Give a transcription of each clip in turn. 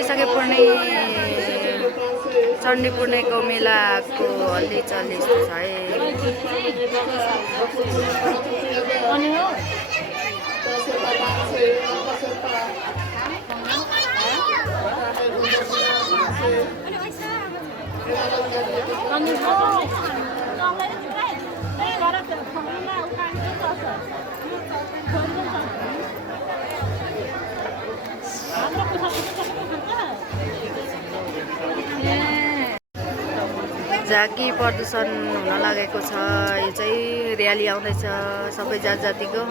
बैशाखी चण्डी पूर्णेको मेलाको अलि चल्ली छ है। झाँकी प्रदूषण हुन लागेको छ। यो चाहिँ र्याली आउँदैछ सबै जात जातिको।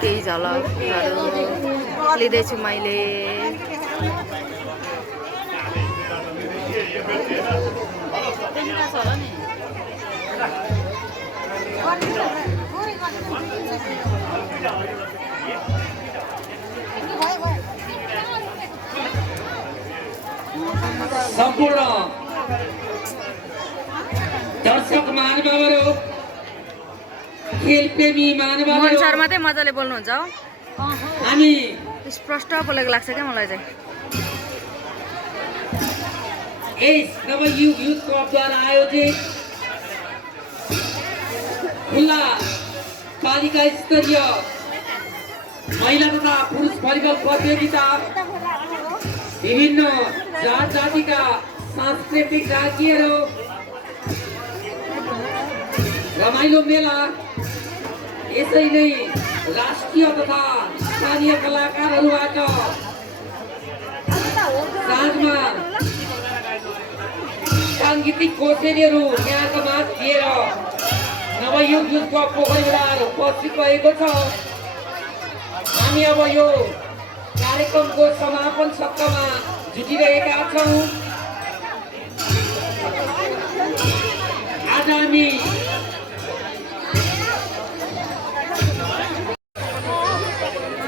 केही झलकहरू लिँदैछु मैले। सम्पूर्ण दर्शक महानुभावहरू, खेलप्रेमी महानुभावहरू, मोहन शर्मा चाहिँ मजाले बोल्नुहुन्छ हो। हामी स्पष्ट बोलेको लाग्छ क्या मलाई चाहिँ। यस नवयुग युथ क्लबद्वारा आयोजित खुल्ला बालिका स्तरीय महिला तथा पुरुष भलिबल प्रतियोगिता विभिन्न जात जातिका सांस्कृतिक राज्यहरू रमाइलो मेला यसै नै राष्ट्रिय तथा स्थानीय कलाकारहरूबाट साँझमा साङ्गीतिक कोसेलीहरू यहाँको माझ दिएर नवयुग युथ क्लब पोखरीबाट उपस्थित भएको छ। हामी अब यो कार्यक्रमको समापन सत्रमा जुटिरहेका छौँ। आज हामी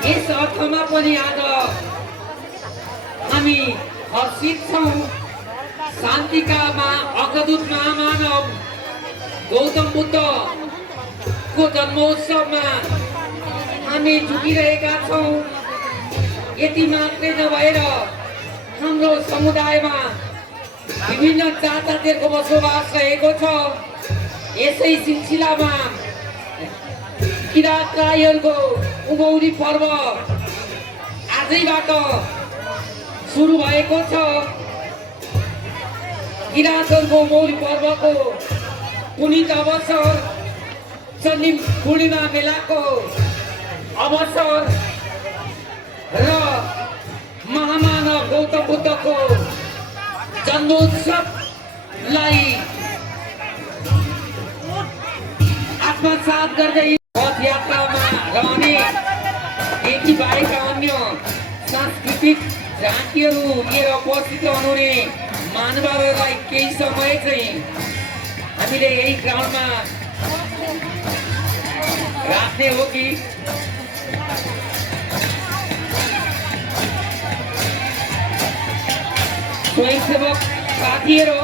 यस अर्थमा पनि आज हामी हर्षित छौँ। शान्तिका अग्रदूत महामानव गौतम बुद्धको जन्मोत्सवमा हामी जुटिरहेका छौँ। यति मात्रै नभएर हाम्रो समुदायमा विभिन्न जात जातिहरूको बसोबास रहेको छ। यसै सिलसिलामा किराँत राईहरूको उभौली पर्व आजैबाट सुरु भएको छ। किराँतहरूको उभौली पर्वको पुनित अवसर चण्डी पूर्णिमा मेलाको अवसर र महामानव गौतम बुद्धको जन्मोत्सवलाई आत्मसात गर्दै पथ यात्रामा रहने यति बाहेक अन्य सांस्कृतिक झाँकीहरू लिएर उपस्थित रहनुहुने महानुभावहरूलाई केही समय चाहिँ हामीले यही ग्राउन्डमा राख्ने हो कि स्वयंसेवक साथीहरू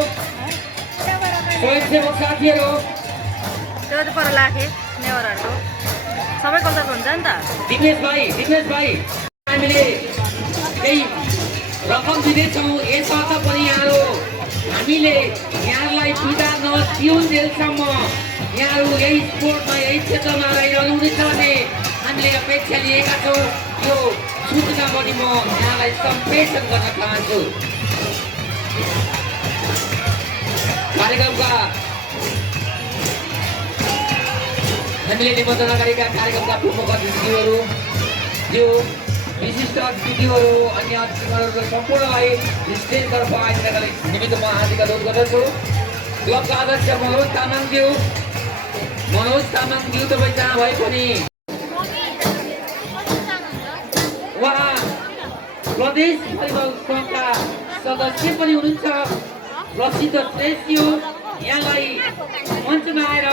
त्यो त पर लाखे नेवारहरूको सबै कल्चर हुन्छ नि त। दिनेश भाइ हामीले केही रकम दिँदैछौँ। यसर्थ पनि हामीले यहाँलाई बिदा नदिउन्जेलसम्म यहाँहरू यही स्पोर्टमा यही क्षेत्रमा रहिरहनुहुनेछ भने हामीले अपेक्षा लिएका छौँ। यो सूचना पनि म यहाँलाई सम्प्रेषण गर्न चाहन्छु। कार्यक्रमका हामीले निमन्त्रणा गरेका कार्यक्रमका प्रमुख अतिथिहरू, जो विशिष्ट अतिथिहरू, अन्य अतिथिहरू सम्पूर्णलाई स्टेजतर्फ आइदिनका निमित्त म हार्दिक अनुरोध गर्दछु। क्लबका अध्यक्ष मनोज तामाङज्यू तपाईँ जहाँ भए पनि उहाँ प्रदेश भलिबल सङ्घका सदस्य पनि हुनुहुन्छ। प्रसिद्ध श्रेष्ठज्यू यहाँलाई मञ्चमा आएर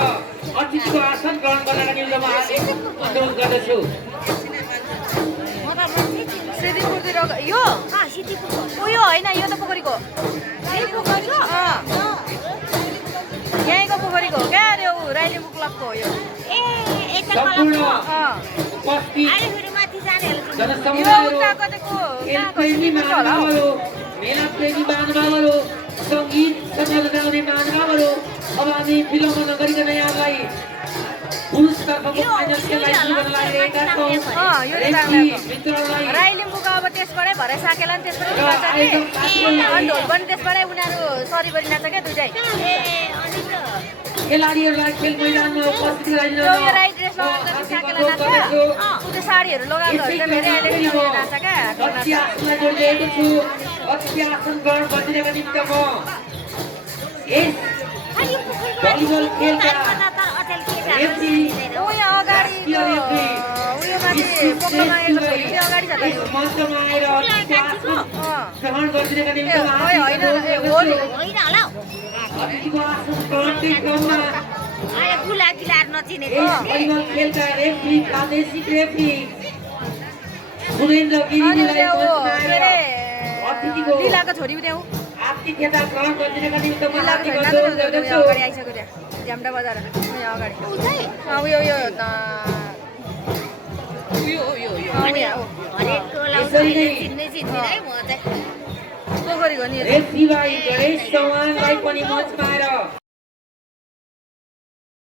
अतिथिको आसन ग्रहण गर्नका निम्ति म हार्दिक अनुरोध गर्दछु। यो उयो होइन, यो त पोखरीको यहीँको पोखरीको क्या अरे राइलिङ क्लबको हो यो। सम्पूर्ण उपस्थित जनसमुदायहरू कतिको खेलप्रेमी महानुभावहरू मेलाप्रेमी महानुभावहरू सङ्गीत सजाउने महानुभावहरू अब हामी विलम्ब नगरिकन यहाँलाई पुरुषतर्फको फाइनल खेललाई सुरु गर्न लागिरहेका छौँ मित्रहरूलाई राई लिम्बूको अब त्यसबाटै भरे साकेला त्यसबाटै निकाल्छ कि अनि ढोल पनि त्यसबाटै उनीहरू सरिबरी नाच्छ क्या दुइटै खेलाडीहरूलाई खेल मैदानमा उपस्थित गराइदिन यो राई ड्रेस लगाएर साकेला नाच्छ त्यो साडीहरू लगाउँदाखेरि चाहिँ फेरि अहिले उयो नाच्छ क्या अति आसनलाई जोडिरहेको छु अति आसन ग्रहण गरिदिनका निम्ति म यस भलिबल खेलका रेफ्री उयो अगाडि उयो माथि पोखरमा आएको छोरी चाहिँ अगाडि छ त यस मञ्चमा आएर अतिथि आसन ग्रहण गरिदिनका निम्ति म होइन हार्दिक हो नि अतिथिको आसन ग्रहणकै क्रममा यस भलिबल खेलका रेफ्री प्रादेशिक रेफ्री सुरेन्द्र गिरीलाई मञ्चमा आएर अतिथिको लिलाको छोरी त्यहाँ आतिथ्यता ग्रहण गरिदिनका निम्ति म लिलाको हार्दिक छोरी अनुरोध नाच्छ गर्दछु अगाडि आइसक्यो त्यहाँ झ्याम्टा बजार उयो अगाडि उयो उयो यसरी नै पोखरीको नि रेफ्री भाइ गणेश चौहानलाई पनि मञ्चमा आएर